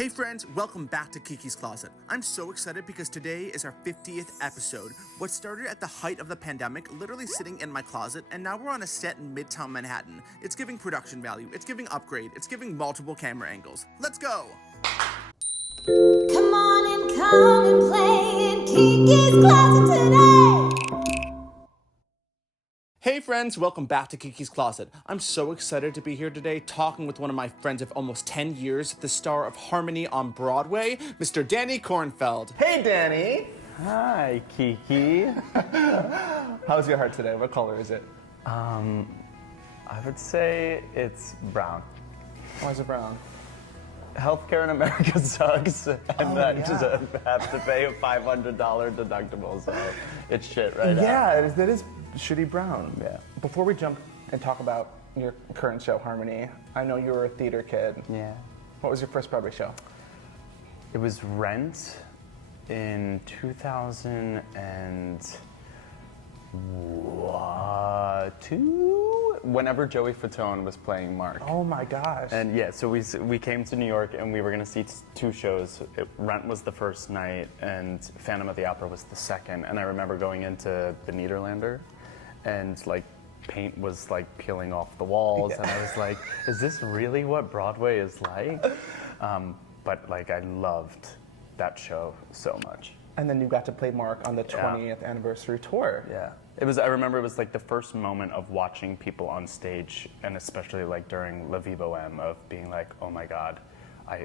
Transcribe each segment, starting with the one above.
Hey friends, welcome back to Kiki's Closet. I'm so excited because today is our 50th episode. What started at the height of the pandemic, literally sitting in my closet, and now we're on a set in Midtown Manhattan. It's giving production value, it's giving upgrade, it's giving multiple camera angles. Let's go! Come on and come and play in Kiki's Closet today! Hey friends, welcome back to Kiki's Closet. I'm so excited to be here today talking with one of my friends of almost 10 years, the star of Harmony on Broadway, Mr. Danny Kornfeld. Hey, Danny. Hi, Kiki. How's your heart today? What color is it? I would say it's brown. Why is it brown? Healthcare in America sucks, and I just have to pay a $500 deductible, so it's shit right now. Yeah, that is shitty brown. Yeah. Before we jump and talk about your current show, Harmony, I know you were a theater kid. Yeah. What was your first Broadway show? It was Rent in 2002, whenever Joey Fatone was playing Mark. Oh my gosh. And yeah, so we came to New York and we were gonna see two shows. Rent was the first night and Phantom of the Opera was the second. And I remember going into the Nederlander and like paint was like peeling off the walls and I was like, is this really what Broadway is like? But like I loved that show so much. And then you got to play Mark on the 20th anniversary tour. Yeah. I remember it was like the first moment of watching people on stage, and especially like during La Vivo M, of being like, oh my God, I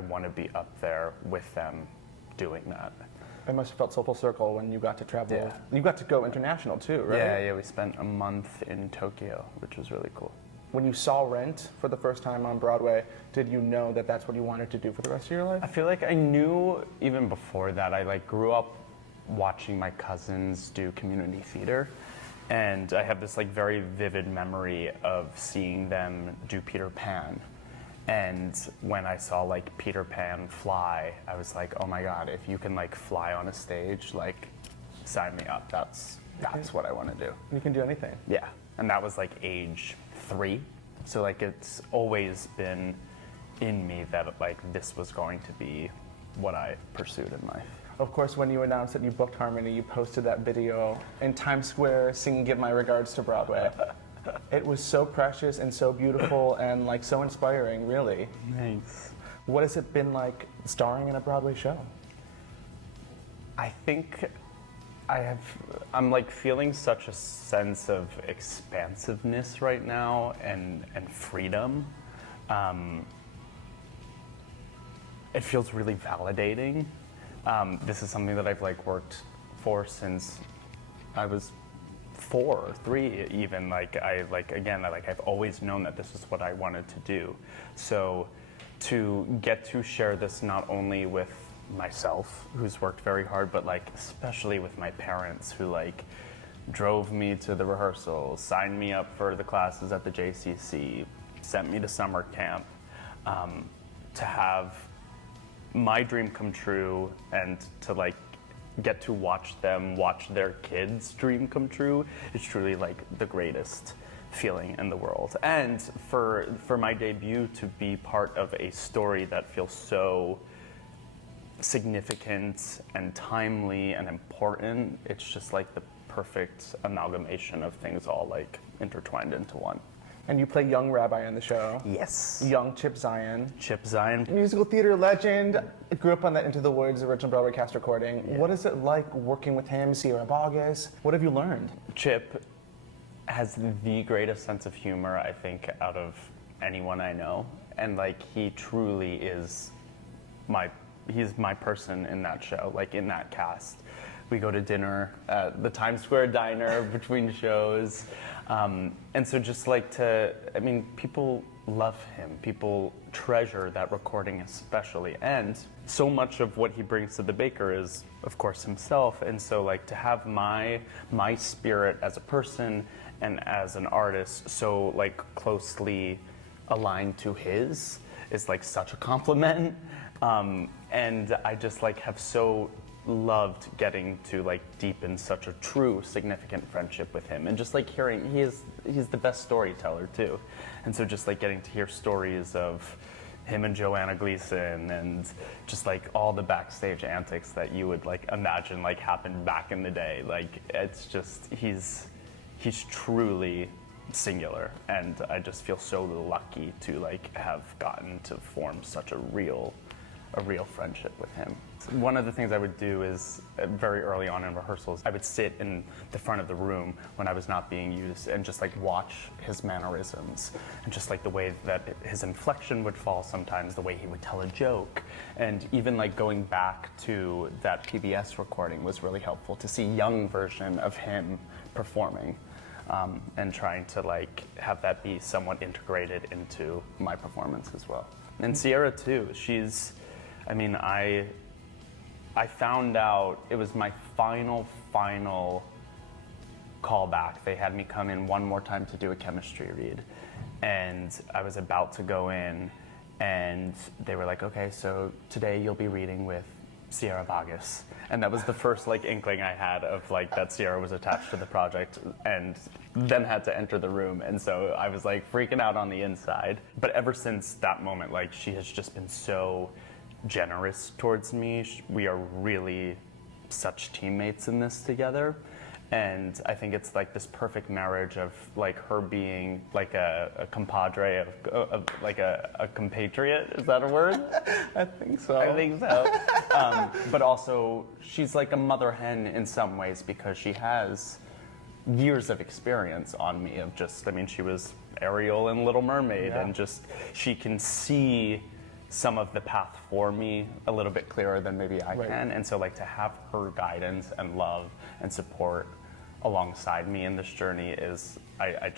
want to be up there with them doing that. It must have felt so full circle when you got to travel. Yeah. You got to go international too, right? Yeah, we spent a month in Tokyo, which was really cool. When you saw Rent for the first time on Broadway, did you know that that's what you wanted to do for the rest of your life? I feel like I knew even before that. I like grew up watching my cousins do community theater, and I have this like very vivid memory of seeing them do Peter Pan. And when I saw like Peter Pan fly, I was like, oh my God, if you can like fly on a stage, like sign me up. That's what I want to do. You can do anything. Yeah, and that was like age 3. So like it's always been in me that like this was going to be what I pursued in life. Of course, when you announced that you booked Harmony, you posted that video in Times Square singing Give My Regards to Broadway. It was so precious and so beautiful and like so inspiring, really. Thanks. What has it been like starring in a Broadway show? I think I'm like feeling such a sense of expansiveness right now and freedom. It feels really validating. This is something that I've like worked for since I was 4 or 3 even. I've always known that this is what I wanted to do. So to get to share this not only with myself, who's worked very hard, but like especially with my parents who like drove me to the rehearsals, signed me up for the classes at the JCC, sent me to summer camp, to have my dream come true and to like get to watch their kids' dream come true is truly like the greatest feeling in the world. And for my debut to be part of a story that feels so significant and timely and important, it's just like the perfect amalgamation of things all like intertwined into one. And you play young Rabbi on the show. Yes. Young Chip Zien. Chip Zien. Musical theater legend. Grew up on that Into the Woods original Broadway cast recording. Yeah. What is it like working with him, Sierra Boggess? What have you learned? Chip has the greatest sense of humor, I think, out of anyone I know. And like he truly is he's my person in that show, like in that cast. We go to dinner at the Times Square diner between shows. And so just like people love him. People treasure that recording especially. And so much of what he brings to the Baker is, of course, himself. And so like to have my spirit as a person and as an artist so like closely aligned to his is like such a compliment. And I just like have so loved getting to like deepen such a true significant friendship with him, and just like hearing he's the best storyteller too, and so just like getting to hear stories of him and Joanna Gleason, and just like all the backstage antics that you would like imagine like happened back in the day. Like it's just he's truly singular, and I just feel so lucky to like have gotten to form such a real friendship with him. One of the things I would do is very early on in rehearsals, I would sit in the front of the room when I was not being used and just like watch his mannerisms and just like the way that his inflection would fall sometimes, the way he would tell a joke. And even like going back to that PBS recording was really helpful to see a young version of him performing. And trying to like have that be somewhat integrated into my performance as well. And Sierra too, I found out, it was my final callback. They had me come in one more time to do a chemistry read. And I was about to go in, and they were like, okay, so today you'll be reading with Sierra Vargas. And that was the first like inkling I had of like that Sierra was attached to the project, and then had to enter the room. And so I was like freaking out on the inside. But ever since that moment, like she has just been so generous towards me. We are really such teammates in this together. And I think it's like this perfect marriage of like her being like a compadre of like a compatriot. Is that a word? I think so. I think so. But also she's like a mother hen in some ways, because she has years of experience on me of just, she was Ariel in Little Mermaid, and just she can see some of the path for me a little bit clearer than maybe I can. And so like to have her guidance and love and support alongside me in this journey is, I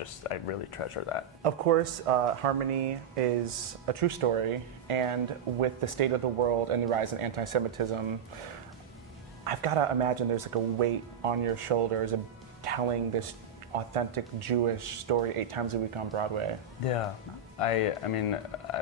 really treasure that. Of course, Harmony is a true story, and with the state of the world and the rise in anti-Semitism, I've got to imagine there's like a weight on your shoulders of telling this authentic Jewish story 8 times a week on Broadway. Yeah.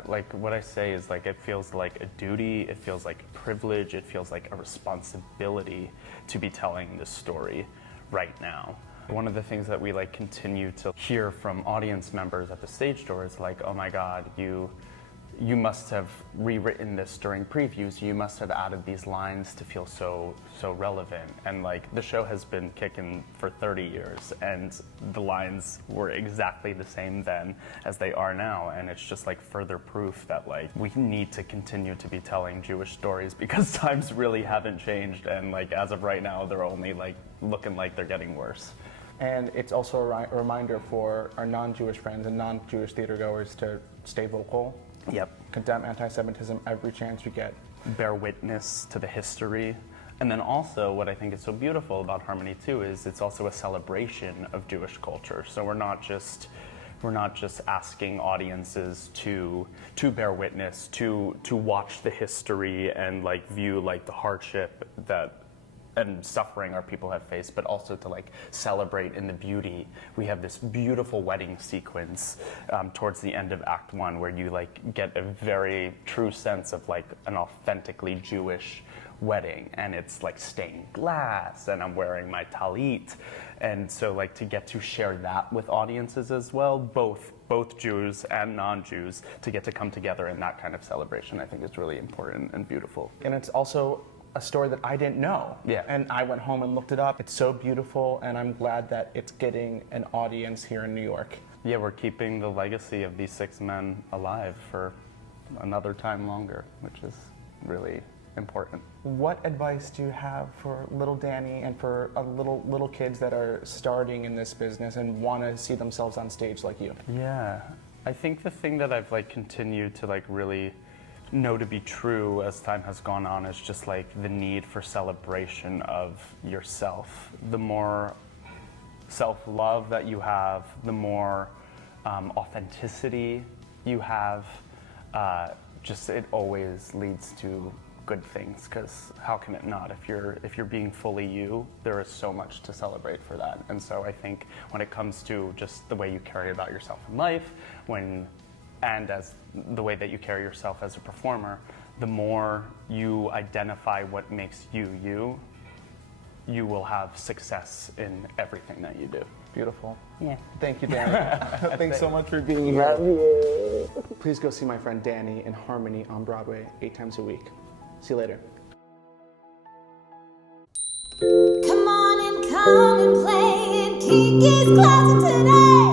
Like what I say is like it feels like a duty, it feels like a privilege, it feels like a responsibility to be telling this story right now. One of the things that we like continue to hear from audience members at the stage door is like, oh my God, you must have rewritten this during previews. You must have added these lines to feel so relevant. And like the show has been kicking for 30 years, and the lines were exactly the same then as they are now. And it's just like further proof that like we need to continue to be telling Jewish stories, because times really haven't changed. And like as of right now, they're only like looking like they're getting worse. And it's also a reminder for our non-Jewish friends and non-Jewish theater goers to stay vocal. Yep. Condemn anti-Semitism every chance you get. Bear witness to the history. And then also what I think is so beautiful about Harmony too is it's also a celebration of Jewish culture. So we're not just asking audiences to bear witness, to watch the history and like view like the hardship that and suffering our people have faced, but also to like celebrate in the beauty. We have this beautiful wedding sequence towards the end of Act 1 where you like get a very true sense of like an authentically Jewish wedding, and it's like stained glass, and I'm wearing my talit, and so like to get to share that with audiences as well, both Jews and non-Jews, to get to come together in that kind of celebration, I think is really important and beautiful. And it's also a story that I didn't know. Yeah. And I went home and looked it up. It's so beautiful, and I'm glad that it's getting an audience here in New York. Yeah, we're keeping the legacy of these 6 men alive for another time longer, which is really important. What advice do you have for little Danny and for little kids that are starting in this business and want to see themselves on stage like you? Yeah, I think the thing that I've like continued to like really know to be true as time has gone on is just like the need for celebration of yourself. The more self-love that you have, the more authenticity you have, just it always leads to good things, because how can it not? If you're being fully you, there is so much to celebrate for that. And so I think when it comes to just the way you carry about yourself in life, and as the way that you carry yourself as a performer, the more you identify what makes you, you will have success in everything that you do. beautiful. Yeah. Thank you, Danny. Thanks so much for being here. Please go see my friend Danny in Harmony on Broadway 8 times a week. See you later. Come on and come and play in Kiki's closet today.